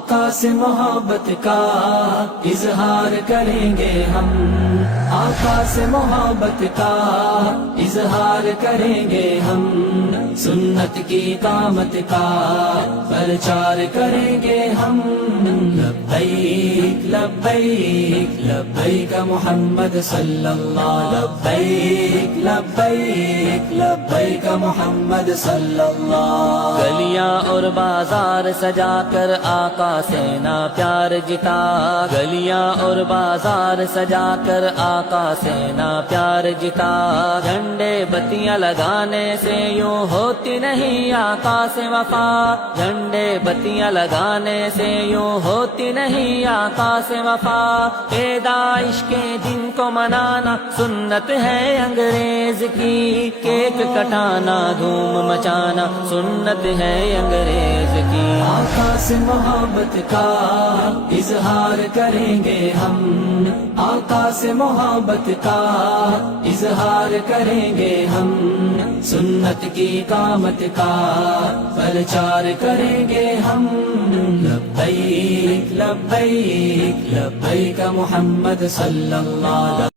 آقا سے محبت کا اظہار کریں گے ہم، آقا سے محبت کا اظہار کریں گے ہم، سنت کی اقامت کا پرچار کریں گے ہم۔ لبیک لبیک لبیک محمد صلی اللہ، لبیک لبیک لبیک محمد صلی اللہ۔ گلیاں اور بازار سجا کر آقا سے نا پیار جتا، گلیاں اور بازار سجا کر آقا سے نا پیار جتا، جھنڈے بتیاں لگانے سے یوں ہوتی نہیں آقا سے وفا، جھنڈے بتیاں لگانے سے یوں ہوتی نہیں آقا سے وفا، پیدائش کے دن کو منانا سنت ہے انگریز کی، کیک کٹانا دھوم مچانا سنت ہے انگریز کی۔ آقا سے محبت کا اظہار کریں گے ہم، آقا سے محبت کا اظہار کریں گے ہم، سنت کی اقامت کا پرچار کریں گے ہم۔ لبیک لبیک لبیک محمد صلی اللہ۔